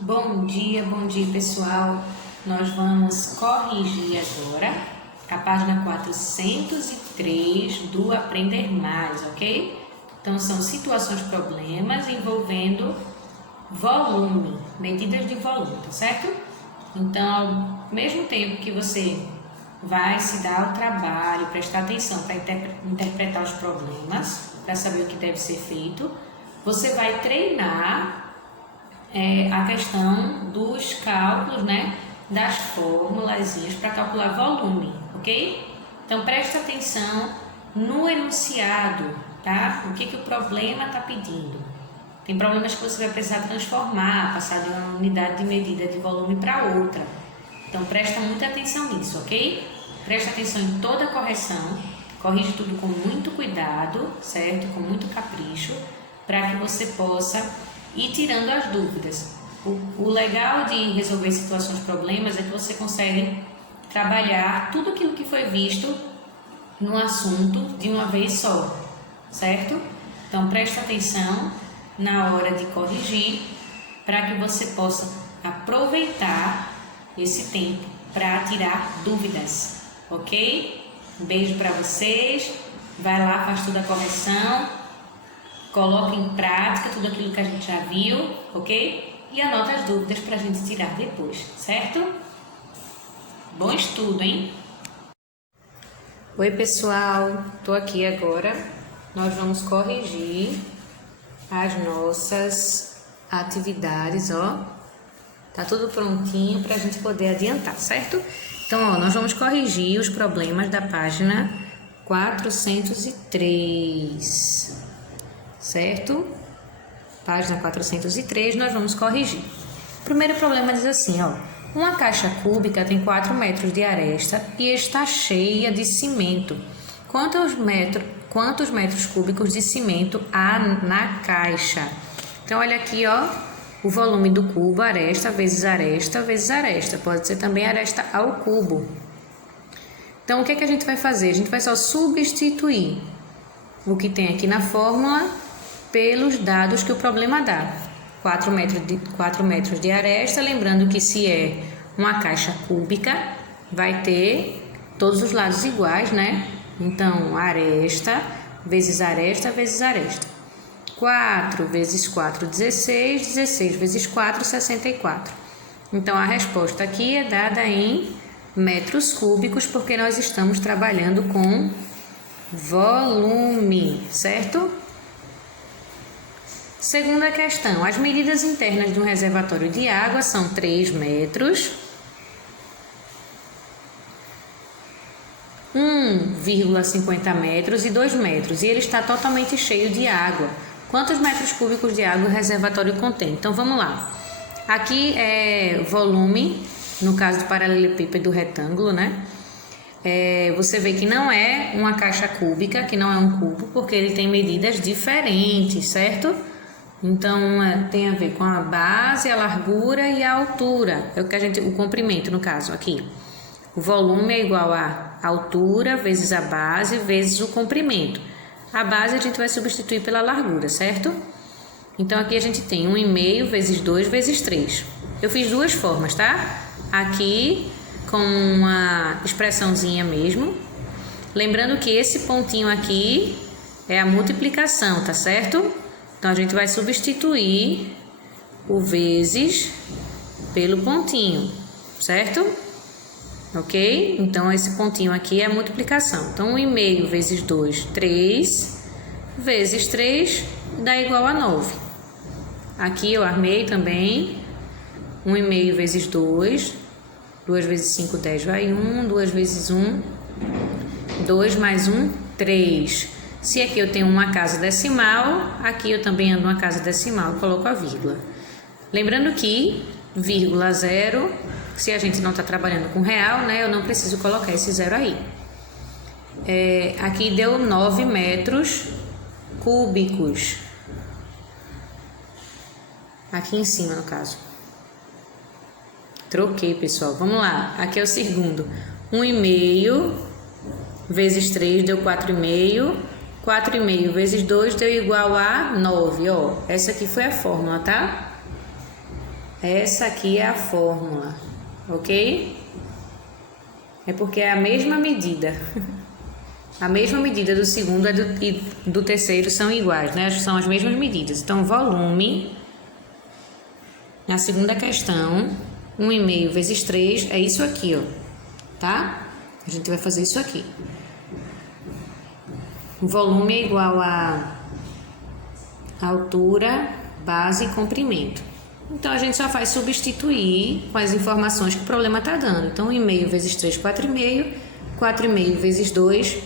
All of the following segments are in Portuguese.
Bom dia pessoal. Nós vamos corrigir agora a página 403 do Aprender Mais, ok? Então são situações, problemas envolvendo volume, medidas de volume, tá certo? Então, ao mesmo tempo que você vai se dar ao trabalho, prestar atenção para interpretar os problemas, para saber o que deve ser feito, você vai treinar a questão dos cálculos, né, das fórmulas para calcular volume, ok? Então preste atenção no enunciado, tá? O que o problema está pedindo. Tem problemas que você vai precisar transformar, passar de uma unidade de medida de volume para outra. Então presta muita atenção nisso, ok? Preste atenção em toda a correção, corrige tudo com muito cuidado, certo? Com muito capricho, para que você possa ir tirando as dúvidas. O legal de resolver situações, problemas, é que você consegue trabalhar tudo aquilo que foi visto no assunto de uma vez só, certo? Então preste atenção na hora de corrigir, para que você possa aproveitar esse tempo para tirar dúvidas, ok? Um beijo para vocês, vai lá, faz toda a correção, coloca em prática tudo aquilo que a gente já viu, ok? E anota as dúvidas para a gente tirar depois, certo? Bom estudo, hein? Oi pessoal, tô aqui agora. Nós vamos corrigir as nossas atividades, ó. Tá tudo prontinho para a gente poder adiantar, certo? Então, ó, nós vamos corrigir os problemas da página 403, certo? Página 403, nós vamos corrigir. O primeiro problema diz assim, ó. Uma caixa cúbica tem 4 metros de aresta e está cheia de cimento. Quantos metros cúbicos de cimento há na caixa? Então, olha aqui, ó. O volume do cubo, aresta vezes aresta vezes aresta. Pode ser também aresta ao cubo. Então, o que a gente vai fazer? A gente vai só substituir o que tem aqui na fórmula pelos dados que o problema dá. 4 metros de aresta, lembrando que se é uma caixa cúbica, vai ter todos os lados iguais, né? Então, aresta vezes aresta vezes aresta. 4 vezes 4, 16, 16 vezes 4, 64. Então, a resposta aqui é dada em metros cúbicos, porque nós estamos trabalhando com volume, certo? Segunda questão, as medidas internas de um reservatório de água são 3 metros, 1,50 metros e 2 metros, e ele está totalmente cheio de água. Quantos metros cúbicos de água o reservatório contém? Então, vamos lá. Aqui é volume, no caso do paralelepípedo retângulo, né? Você vê que não é uma caixa cúbica, que não é um cubo, porque ele tem medidas diferentes, certo? Então, tem a ver com a base, a largura e a altura. É o comprimento, no caso, aqui. O volume é igual a altura vezes a base vezes o comprimento. A base a gente vai substituir pela largura, certo? Então, aqui a gente tem 1,5 vezes 2 vezes 3. Eu fiz duas formas, tá? Aqui, com uma expressãozinha mesmo. Lembrando que esse pontinho aqui é a multiplicação, tá certo? Então, a gente vai substituir o vezes pelo pontinho, certo? Ok? Então, esse pontinho aqui é a multiplicação. Então, 1,5 vezes 2, 3, vezes 3 dá igual a 9. Aqui eu armei também. 1,5 vezes 2, 2 vezes 5, 10 vai 1, 2 vezes 1, 2 mais 1, 3. Se aqui eu tenho uma casa decimal, aqui eu também ando uma casa decimal, eu coloco a vírgula. Lembrando que vírgula zero, se a gente não está trabalhando com real, né, eu não preciso colocar esse zero aí. Aqui deu 9 metros cúbicos. Aqui em cima, no caso. Troquei, pessoal. Vamos lá. Aqui é o segundo. 1,5 vezes 3 deu 4,5. 4,5 vezes 2 deu igual a 9, ó. Essa aqui foi a fórmula, tá? Essa aqui é a fórmula, ok? É porque é a mesma medida. A mesma medida do segundo e do terceiro são iguais, né? São as mesmas medidas. Então, volume, na segunda questão, 1,5 vezes 3 é isso aqui, ó. Tá? A gente vai fazer isso aqui. O volume é igual a altura, base e comprimento. Então, a gente só faz substituir com as informações que o problema está dando. Então, 1,5 vezes 3, 4,5. 4,5 vezes 2,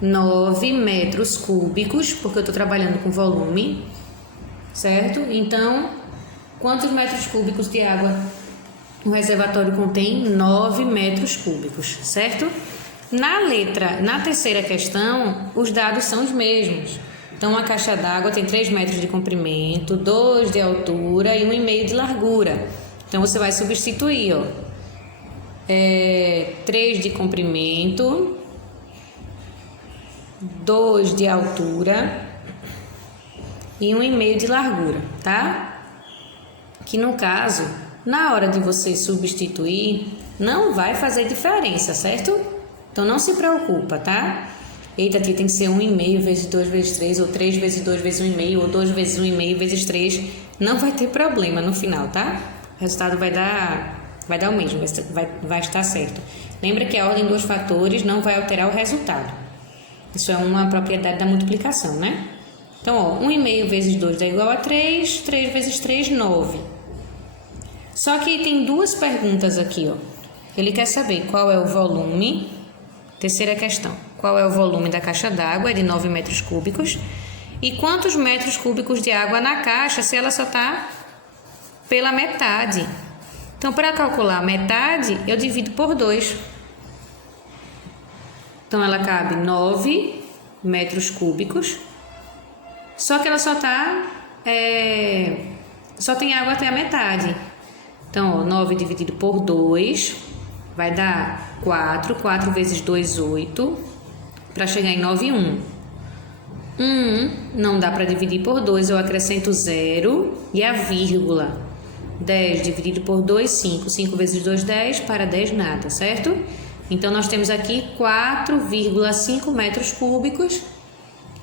9 metros cúbicos, porque eu estou trabalhando com volume, certo? Então, quantos metros cúbicos de água o reservatório contém? 9 metros cúbicos, certo? Na terceira questão, os dados são os mesmos. Então, a caixa d'água tem 3 metros de comprimento, 2 de altura e 1,5 de largura. Então, você vai substituir, ó. 3 de comprimento, 2 de altura e 1,5 de largura, tá? Que no caso, na hora de você substituir, não vai fazer diferença, certo? Então não se preocupa, tá? Eita, aqui tem que ser 1,5 vezes 2 vezes 3, ou 3 vezes 2 vezes 1,5, ou 2 vezes 1,5 vezes 3. Não vai ter problema no final, tá? O resultado vai dar o mesmo, vai estar certo. Lembra que a ordem dos fatores não vai alterar o resultado. Isso é uma propriedade da multiplicação, né? Então, ó, 1,5 vezes 2 dá igual a 3, 3 vezes 3, 9. Só que tem duas perguntas aqui, ó. Ele quer saber qual é o volume, terceira questão, qual é o volume da caixa d'água, é de 9 metros cúbicos, e quantos metros cúbicos de água na caixa se ela só está pela metade. Então, para calcular a metade, eu divido por 2. Então, ela cabe 9 metros cúbicos, só que ela só tem água até a metade. Então, ó, 9 dividido por 2 vai dar 4. 4 vezes 2, 8. Para chegar em 9, 1. 1 não dá para dividir por 2, eu acrescento 0 e a vírgula. 10 dividido por 2, 5. 5 vezes 2, 10. Para 10, nada, certo? Então, nós temos aqui 4,5 metros cúbicos.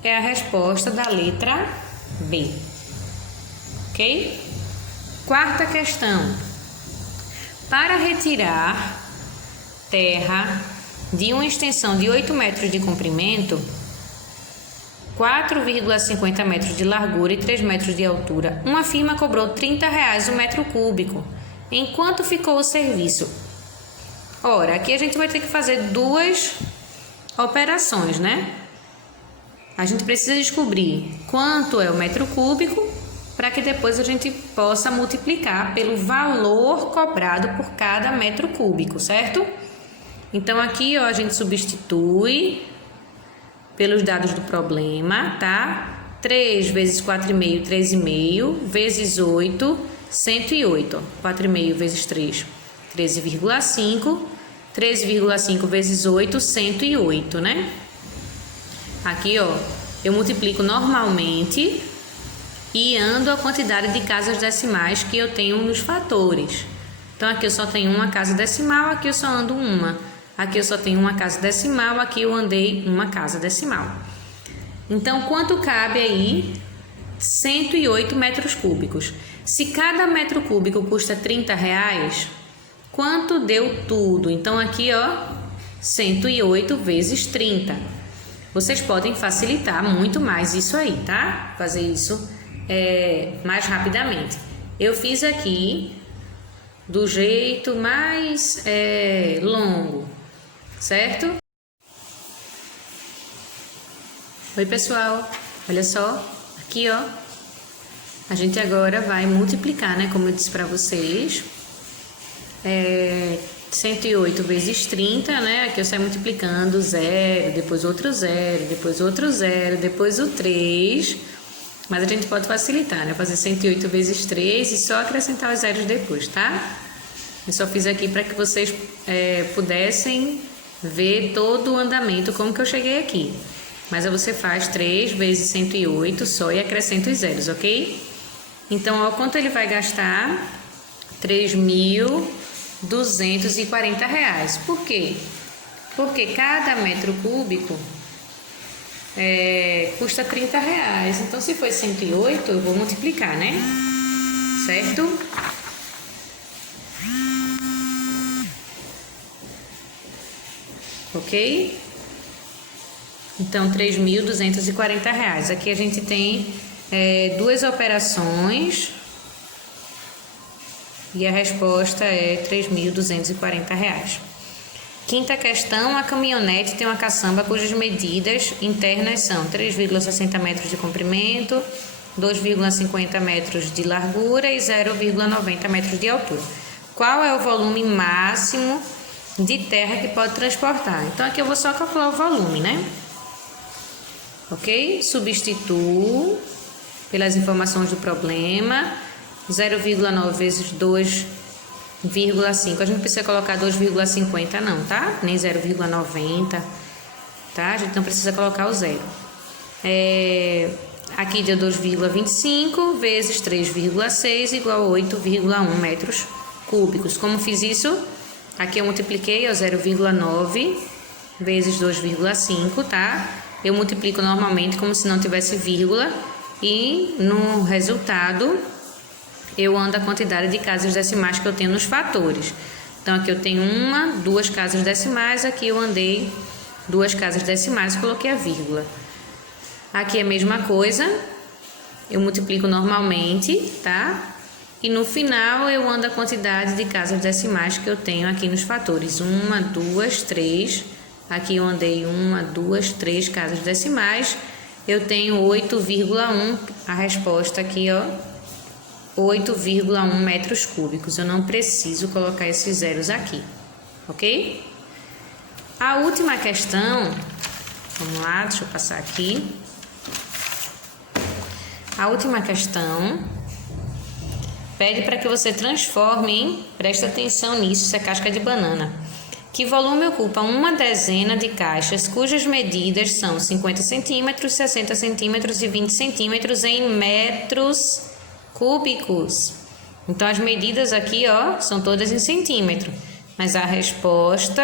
É a resposta da letra B. Ok? Quarta questão. Para retirar terra de uma extensão de 8 metros de comprimento, 4,50 metros de largura e 3 metros de altura, uma firma cobrou R$30 o metro cúbico. Enquanto ficou o serviço? Ora, aqui a gente vai ter que fazer duas operações, né? A gente precisa descobrir quanto é o metro cúbico para que depois a gente possa multiplicar pelo valor cobrado por cada metro cúbico, certo? Então, aqui, ó, a gente substitui pelos dados do problema, tá? 3 vezes 4,5, 3,5, vezes 8, 108. 4,5 vezes 3, 13,5. 13,5 vezes 8, 108, né? Aqui, ó, eu multiplico normalmente e ando a quantidade de casas decimais que eu tenho nos fatores. Então, aqui eu só tenho uma casa decimal, aqui eu só ando uma. Aqui eu só tenho uma casa decimal, aqui eu andei uma casa decimal. Então, quanto cabe aí? 108 metros cúbicos. Se cada metro cúbico custa R$30, quanto deu tudo? Então, aqui, ó, 108 vezes 30. Vocês podem facilitar muito mais isso aí, tá? Fazer isso mais rapidamente. Eu fiz aqui do jeito mais longo, certo? Oi, pessoal. Olha só, aqui, ó. A gente agora vai multiplicar, né? Como eu disse para vocês. 108 vezes 30, né? Aqui eu saio multiplicando 0, depois outro 0, depois outro 0, depois o 3. Mas a gente pode facilitar, né? Fazer 108 vezes 3 e só acrescentar os zeros depois, tá? Eu só fiz aqui para que vocês pudessem ver todo o andamento, como que eu cheguei aqui. Mas aí você faz 3 vezes 108 só e acrescenta os zeros, ok? Então, ó, quanto ele vai gastar? R$3.240. Por quê? Porque cada metro cúbico custa R$30. Então, se for 108, eu vou multiplicar, né? Certo? Ok? Então, R$3.240. Aqui a gente tem duas operações e a resposta é R$3.240. Quinta questão, a caminhonete tem uma caçamba cujas medidas internas são 3,60 metros de comprimento, 2,50 metros de largura e 0,90 metros de altura. Qual é o volume máximo de terra que pode transportar? Então, aqui eu vou só calcular o volume, né? Ok? Substituo pelas informações do problema. 0,9 vezes 2,5. A gente não precisa colocar 2,50 não, tá? Nem 0,90, tá? A gente não precisa colocar o zero. Aqui deu 2,25 vezes 3,6 igual a 8,1 metros cúbicos. Como fiz isso? Aqui eu multipliquei, 0,9 vezes 2,5, tá? Eu multiplico normalmente como se não tivesse vírgula e no resultado eu ando a quantidade de casas decimais que eu tenho nos fatores. Então, aqui eu tenho duas casas decimais, aqui eu andei duas casas decimais e coloquei a vírgula. Aqui é a mesma coisa, eu multiplico normalmente, tá? E no final eu ando a quantidade de casas decimais que eu tenho aqui nos fatores. 1, 2, 3. Aqui eu andei 1, 2, 3 casas decimais. Eu tenho 8,1. A resposta aqui, ó, 8,1 metros cúbicos. Eu não preciso colocar esses zeros aqui, ok? A última questão, vamos lá, deixa eu passar aqui. A última questão pede para que você transforme, hein? Presta atenção nisso, isso é casca de banana. Que volume ocupa uma dezena de caixas cujas medidas são 50 centímetros, 60 centímetros e 20 centímetros em metros cúbicos. Então, as medidas aqui, ó, são todas em centímetro, mas a resposta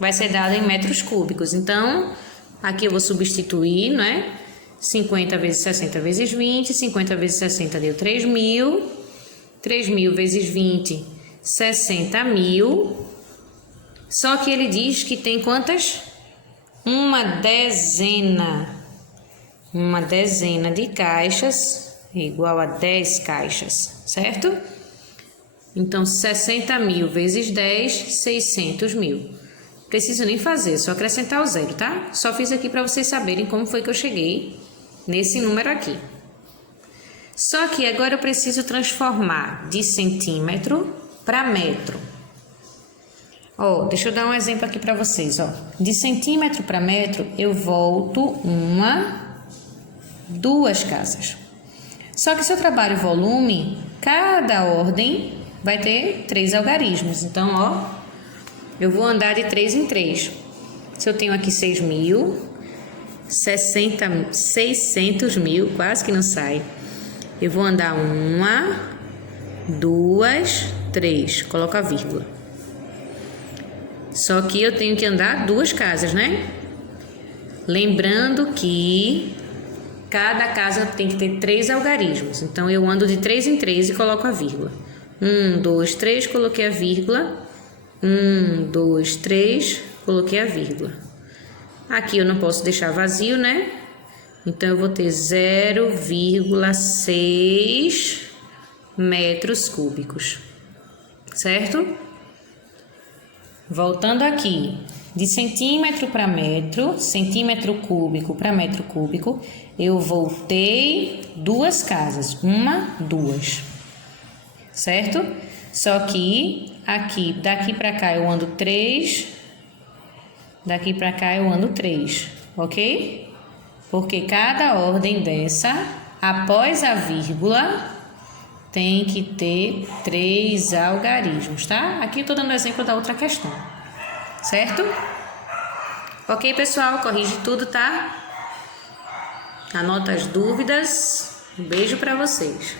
vai ser dada em metros cúbicos. Então, aqui eu vou substituir, né? 50 vezes 60 vezes 20, 50 vezes 60 deu 3.000, 3.000 vezes 20, 60.000. Só que ele diz que tem quantas? Uma dezena de caixas igual a 10 caixas, certo? Então, 60.000 vezes 10, 600.000. Preciso nem fazer, só acrescentar o zero, tá? Só fiz aqui para vocês saberem como foi que eu cheguei nesse número aqui. Só que agora eu preciso transformar de centímetro para metro. Ó, deixa eu dar um exemplo aqui para vocês, ó. De centímetro para metro, eu volto duas casas. Só que se eu trabalho volume, cada ordem vai ter 3 algarismos. Então, ó, eu vou andar de 3 em 3. Se eu tenho aqui 6.000, 600.000, quase que não sai. Eu vou andar 1, 2, 3, coloco a vírgula. Só que eu tenho que andar duas casas, né? Lembrando que cada casa tem que ter 3 algarismos. Então, eu ando de 3 em 3 e coloco a vírgula. 1, 2, 3, coloquei a vírgula. 1, 2, 3, coloquei a vírgula. Aqui eu não posso deixar vazio, né? Então, eu vou ter 0,6 metros cúbicos, certo? Voltando aqui, de centímetro para metro, centímetro cúbico para metro cúbico, eu voltei duas casas, 1, 2, certo? Só que aqui, daqui para cá eu ando 3, daqui para cá eu ando 3, ok? Porque cada ordem dessa, após a vírgula, tem que ter 3 algarismos, tá? Aqui eu estou dando exemplo da outra questão, certo? Ok, pessoal? Corrige tudo, tá? Anota as dúvidas. Um beijo para vocês.